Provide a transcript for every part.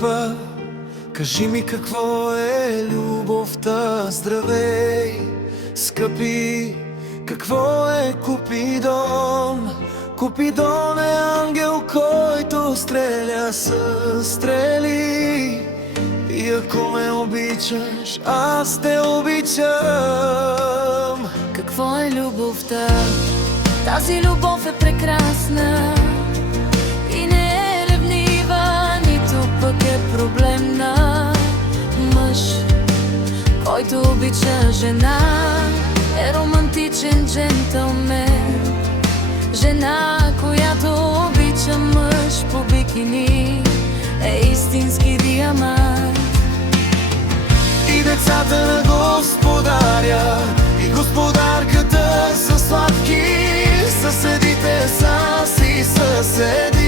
скъпа, кажи ми какво е любовта. Здравей, скъпи, какво е Купидон? Купидон е ангел, който стреля със стрели. И ако ме обичаш, аз те обичам. Какво е любовта? Тази любов е прекрасна и не е ревнива, нито пък е проблемна. Мъж, който обича жена, е романтичен джентълмен. Жена, която обича мъж по бикини, е истински диамант. И децата на господаря и господарката са сладки, съседите са си съседи.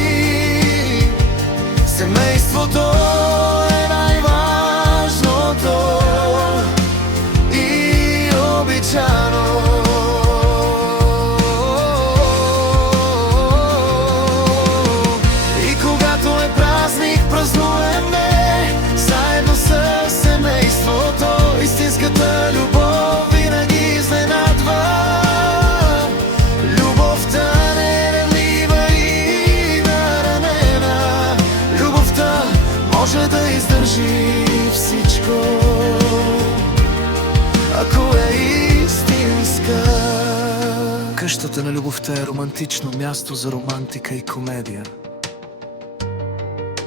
Семейството е най-важното и обичано. И когато е празник, празнуваме заедно с семейството. Истинската любов винаги изненадва. Любовта не е ревнива и наранена. Любовта може да издържи всичко, ако е истинска. Къщата на любовта е романтично място за романтика и комедия.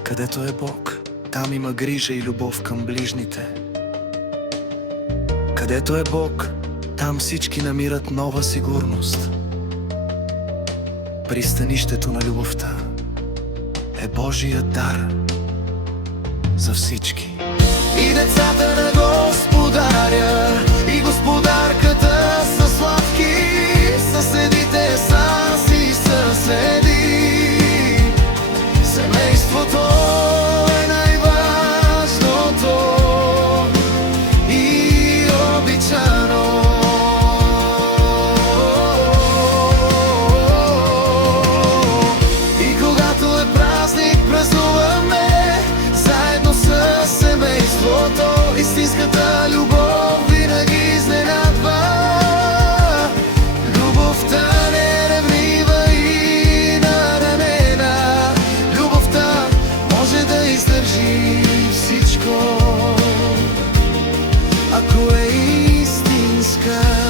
Където е Бог, там има грижа и любов към ближните. Където е Бог, там всички намират нова сигурност. Пристанището на любовта е Божия дар за всички. И децата на господаря и господарката са сладки, съседите са си съседи. Семейството е най-важното и обичано. И когато е празник, празнуваме заедно с семейството. Истинската любов винаги изненадва. Любовта не е ревнива и наранена. Любовта може да издържи всичко, ако е истинска.